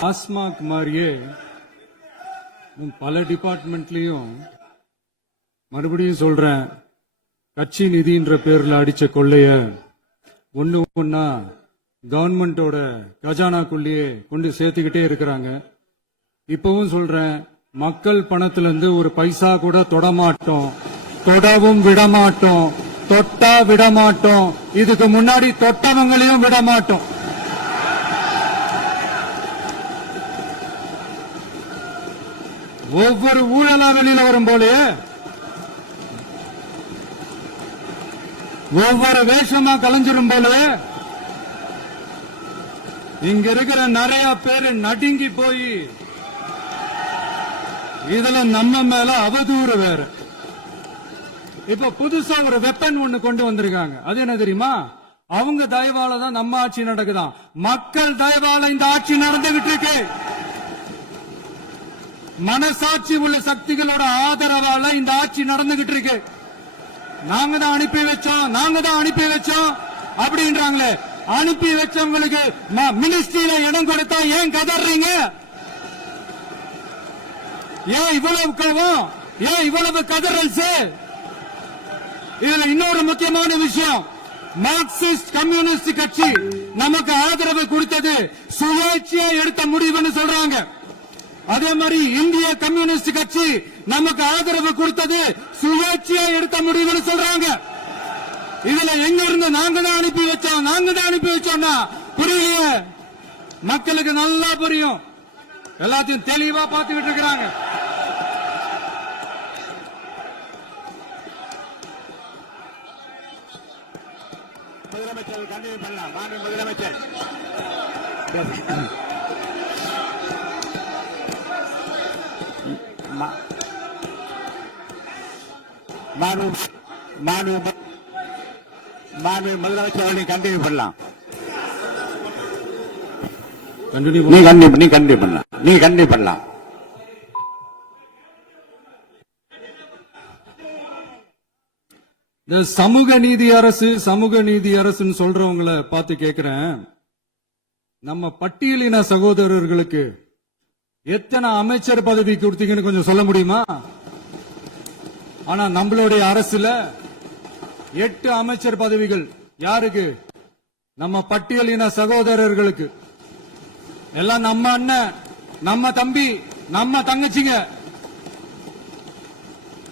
டாஸ்மாக் மாதிரியே பல டிபார்ட்மெண்ட்லயும் மறுபடியும் சொல்றேன், கட்சி நிதின்ற பேர்ல அடிச்ச கொள்ளைய ஒண்ணு ஒன்னா கவர்மெண்டோட கஜானாக்குள்ளேயே கொண்டு சேர்த்துக்கிட்டே இருக்கிறாங்க. இப்பவும் சொல்றேன், மக்கள் பணத்துல இருந்து ஒரு பைசா கூட தொடமாட்டோம், தொடவும் விடமாட்டோம், தொட்டா விடமாட்டோம், இதுக்கு முன்னாடி தொட்டவங்களையும் விடமாட்டோம். ஒவ்வொரு ஊழலா வெளியில வரும் போலே, ஒவ்வொரு வேஷமா கலைஞ்சிரும் போலே, இங்க இருக்கிற நிறைய பேரு நடுங்கி போய் இதுல நம்ம மேல அவதூறு வேற. இப்ப புதுசா ஒரு வெப்பன் ஒண்ணு கொண்டு வந்திருக்காங்க. அது என்ன தெரியுமா? அவங்க தயவால தான் நம்ம ஆட்சி நடக்குதான். மக்கள் தயவால இந்த ஆட்சி நடந்துகிட்டு இருக்கு. மனசாட்சி உள்ள சக்திகளோட ஆதரவால இந்த ஆட்சி நடந்துகிட்டு இருக்கு. நாங்க தான் அனுப்பி வச்சோம் அப்படின்றாங்களே. அனுப்பி வச்சவங்களுக்கு மினிஸ்ட்ரியில இடம் கொடுத்தா ஏன் கதறீங்க? ஏன் இவ்வளவு கோவம்? ஏன் இவ்வளவு கதறல்ஸ்? இதுல இன்னொரு முக்கியமான விஷயம், மார்க்சிஸ்ட் கம்யூனிஸ்ட் கட்சி நமக்கு ஆதரவு கொடுத்தது சுயேட்சையா எடுத்த முடிவுன்னு சொல்றாங்க. அதே மாதிரி இந்திய கம்யூனிஸ்ட் கட்சி நமக்கு ஆதரவு கொடுத்தது சுயேட்சையா எடுத்த முடிவுன்னு சொல்றாங்க. இதுல எங்க இருந்து நாங்க தான் அனுப்பி வச்சோம்னா புரியலையே. மக்களுக்கு நல்லா புரியும், எல்லாத்தையும் தெளிவா பார்த்துக்கிட்டு இருக்கிறாங்க. முதலமைச்சர் கண்டிப்பா பண்ணலாம். மாண்பு முதலமைச்சர் முதலமைச்சர் கண்டினியூ பண்ணலாம். நீ கண்டினியூ பண்ணலாம். இந்த சமூக நீதி அரசுன்னு சொல்றவங்களை பார்த்து கேட்கிறேன், நம்ம பட்டியலின சகோதரர்களுக்கு எத்தனை அமைச்சர் பதவி கொடுத்தீங்கன்னு கொஞ்சம் சொல்ல முடியுமா? ஆனா நம்மளுடைய அரசுல 8 அமைச்சர் பதவிகள் யாருக்கு? நம்ம பட்டியலின சகோதரர்களுக்கு. எல்லாம் நம்ம அண்ணன், நம்ம தம்பி, நம்ம தங்கச்சிங்க.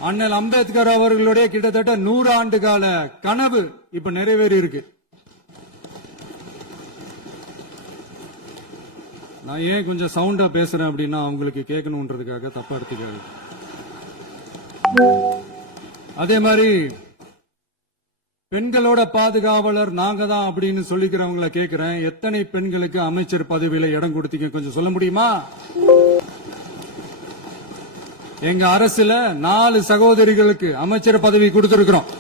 அண்ணல் அம்பேத்கர் அவர்களுடைய கிட்டத்தட்ட 100 ஆண்டு கால கனவு இப்ப நிறைவேறி இருக்கு. நான் ஏன் கொஞ்சம் சவுண்டா பேசுறேன் அப்படின்னா அவங்களுக்கு கேட்கணும்ன்றதுக்காக தப்பா எடுத்துக்காது. அதே மாதிரி பெண்களோட பாதுகாவலர் நாங்க தான் அப்படின்னு சொல்லிக்கிறவங்களை கேட்கிறேன், எத்தனை பெண்களுக்கு அமைச்சர் பதவியில இடம் கொடுத்தீங்க கொஞ்சம் சொல்ல முடியுமா? எங்க அரசுல 4 சகோதரிகளுக்கு அமைச்சர் பதவி கொடுத்திருக்கிறோம்.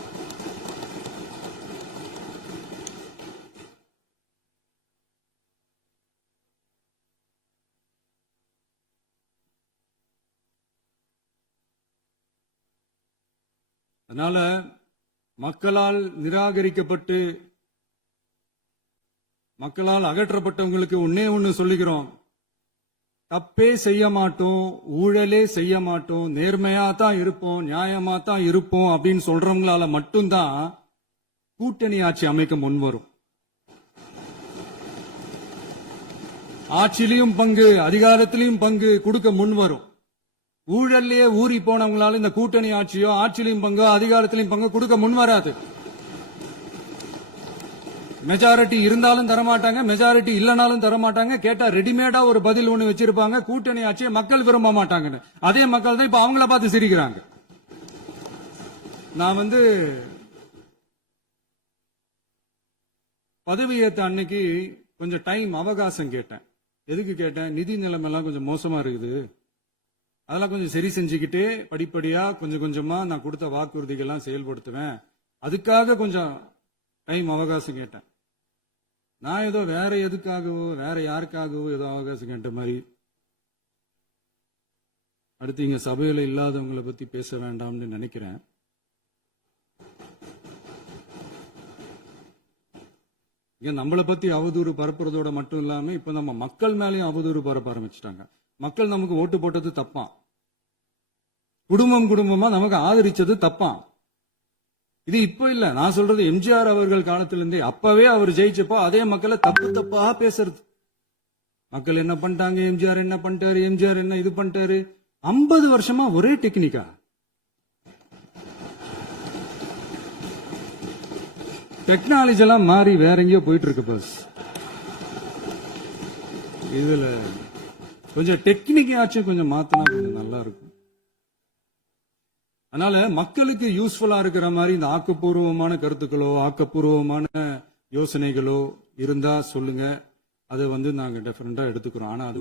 அதனால மக்களால் நிராகரிக்கப்பட்டு மக்களால் அகற்றப்பட்டவங்களுக்கு ஒண்ணு சொல்லுகிறோம், தப்பே செய்ய மாட்டோம், ஊழலே செய்ய மாட்டோம், நேர்மையா தான் இருப்போம், நியாயமா தான் இருப்போம் அப்படின்னு சொல்றவங்களால மட்டும்தான் கூட்டணி ஆட்சி அமைக்க முன்வரும். ஆட்சியிலையும் பங்கு, அதிகாரத்திலையும் பங்கு கொடுக்க முன்வரும். ஊழல்லையே ஊறி போனவங்களால இந்த கூட்டணி ஆட்சியோ ஆட்சியிலையும் பங்கு அதிகாரத்திலையும் பங்கு கொடுக்க முன்வராது. மெஜாரிட்டி இருந்தாலும் தரமாட்டாங்க, மெஜாரிட்டி இல்லனாலும் தரமாட்டாங்க. கேட்டா ரெடிமேடா ஒரு பதில் ஒண்ணு வச்சிருப்பாங்க, கூட்டணி ஆட்சியை மக்கள் விரும்ப மாட்டாங்கன்னு. அதே மக்கள் தான் இப்ப அவங்கள பார்த்து சிரிக்கிறாங்க. நான் பதவி ஏத்த அன்னைக்கு கொஞ்சம் டைம் அவகாசம் கேட்டேன். எதுக்கு கேட்டேன்? நிதி நிலைமை எல்லாம் கொஞ்சம் மோசமா இருக்குது, அதெல்லாம் கொஞ்சம் சரி செஞ்சுக்கிட்டு படிப்படியா கொஞ்சம் கொஞ்சமா நான் கொடுத்த வாக்குறுதிகள்லாம் செயல்படுத்துவேன், அதுக்காக கொஞ்சம் டைம் அவகாசம் கேட்டேன். நான் ஏதோ வேற எதுக்காகவோ வேற யாருக்காகவோ ஏதோ அவகாசம் கேட்ட மாதிரி. அடுத்து இங்க சபையில இல்லாதவங்களை பத்தி பேச வேண்டாம்னு நினைக்கிறேன். இங்க நம்மளை பத்தி அவதூறு பரப்புறதோட மட்டும் இல்லாம இப்ப நம்ம மக்கள் மேலயும் அவதூறு பரப்ப ஆரம்பிச்சிட்டாங்க. மக்கள் நமக்கு ஓட்டு போட்டது தப்பான், குடும்பம் குடும்பமா நமக்கு ஆதரிச்சது தப்பான். இது இப்ப இல்ல, நான் சொல்றது எம்ஜிஆர் அவர்கள் காலத்திலிருந்தே. அப்பவே அவர் ஜெயிச்சப்போ அதே மக்களை தப்பு தப்பா பேசுறது. மக்கள் என்ன பண்ணிட்டாங்க, எம்ஜிஆர் என்ன பண்ணிட்டாரு, எம்ஜிஆர் என்ன இது பண்ணிட்டாரு. 50 வருஷமா ஒரே டெக்னிக்கா. டெக்னாலஜி எல்லாம் மாறி வேற எங்கேயோ போயிட்டு இருக்கு பஸ். இதுல கொஞ்சம் டெக்னிக்காச்சும் கொஞ்சம் மாத்தினா கொஞ்சம் நல்லா இருக்கும். அதனால மக்களுக்கு யூஸ்ஃபுல்லா இருக்கிற மாதிரி இந்த ஆக்கப்பூர்வமான கருத்துக்களோ ஆக்கப்பூர்வமான யோசனைகளோ இருந்தா சொல்லுங்க. அது நாங்க டெஃபரெண்டா எடுத்துக்கிறோம். ஆனா அது